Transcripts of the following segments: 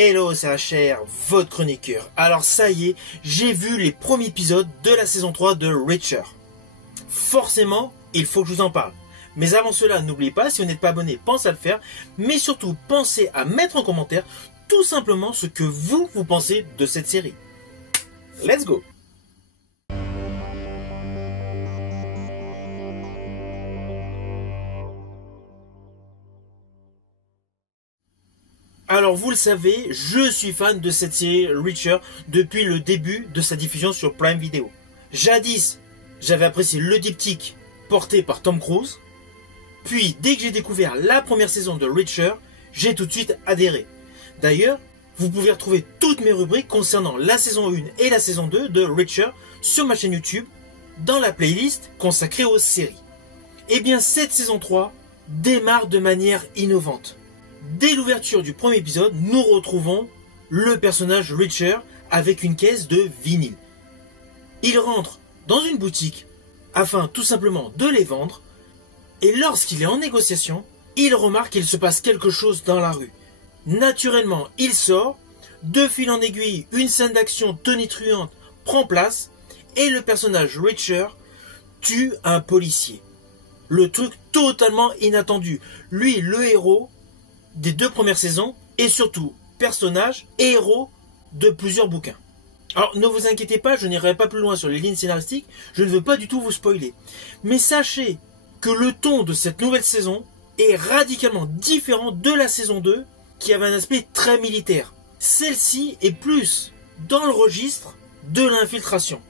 Hello, c'est HR, votre chroniqueur. Alors ça y est, j'ai vu les premiers épisodes de la saison 3 de Reacher. Forcément, il faut que je vous en parle. Mais avant cela, n'oubliez pas, si vous n'êtes pas abonné, pensez à le faire. Mais surtout, pensez à mettre en commentaire tout simplement ce que vous pensez de cette série. Let's go! Alors vous le savez, je suis fan de cette série Reacher depuis le début de sa diffusion sur Prime Video. Jadis, j'avais apprécié le diptyque porté par Tom Cruise. Puis dès que j'ai découvert la première saison de Reacher, j'ai tout de suite adhéré. D'ailleurs, vous pouvez retrouver toutes mes rubriques concernant la saison 1 et la saison 2 de Reacher sur ma chaîne YouTube, dans la playlist consacrée aux séries. Et bien cette saison 3 démarre de manière innovante. Dès l'ouverture du premier épisode, nous retrouvons le personnage Reacher avec une caisse de vinyle. Il rentre dans une boutique afin tout simplement de les vendre, et lorsqu'il est en négociation, il remarque qu'il se passe quelque chose dans la rue. Naturellement, il sort, de fil en aiguille, une scène d'action tonitruante prend place, et le personnage Reacher tue un policier. Le truc totalement inattendu. Lui, le héros des 2 premières saisons, et surtout personnage et héros de plusieurs bouquins. Alors ne vous inquiétez pas, je n'irai pas plus loin sur les lignes scénaristiques, je ne veux pas du tout vous spoiler. Mais sachez que le ton de cette nouvelle saison est radicalement différent de la saison 2, qui avait un aspect très militaire. Celle-ci est plus dans le registre de l'infiltration,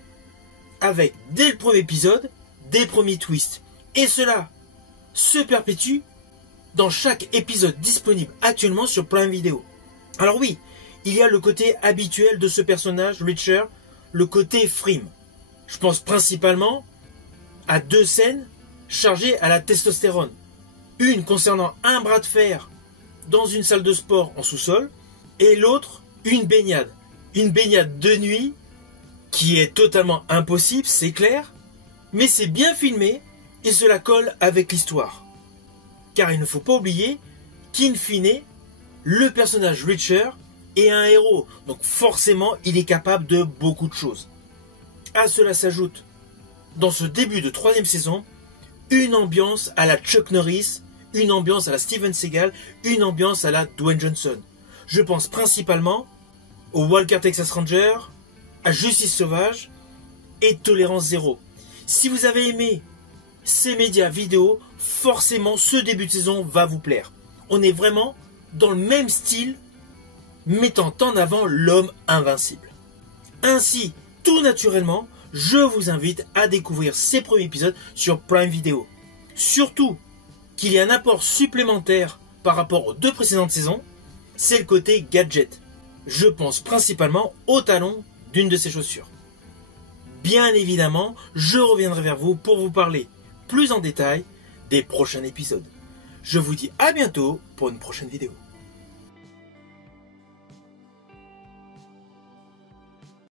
avec dès le premier épisode des premiers twists. Et cela se perpétue dans chaque épisode disponible actuellement sur Prime Video. Alors oui, il y a le côté habituel de ce personnage, Reacher, le côté frime. Je pense principalement à 2 scènes chargées à la testostérone. Une concernant un bras de fer dans une salle de sport en sous-sol, et l'autre, une baignade. Une baignade de nuit qui est totalement impossible, c'est clair, mais c'est bien filmé et cela colle avec l'histoire. Car il ne faut pas oublier qu'in fine, le personnage Reacher est un héros. Donc forcément, il est capable de beaucoup de choses. À cela s'ajoute, dans ce début de 3e saison, une ambiance à la Chuck Norris, une ambiance à la Steven Seagal, une ambiance à la Dwayne Johnson. Je pense principalement au Walker Texas Ranger, à Justice Sauvage et Tolérance Zéro. Si vous avez aimé ces médias vidéo, forcément ce début de saison va vous plaire. On est vraiment dans le même style, mettant en avant l'homme invincible. Ainsi, tout naturellement, je vous invite à découvrir ces premiers épisodes sur Prime Video. Surtout qu'il y a un apport supplémentaire par rapport aux 2 précédentes saisons, c'est le côté gadget. Je pense principalement au talon d'une de ces chaussures. Bien évidemment, je reviendrai vers vous pour vous parler plus en détail des prochains épisodes. Je vous dis à bientôt pour une prochaine vidéo.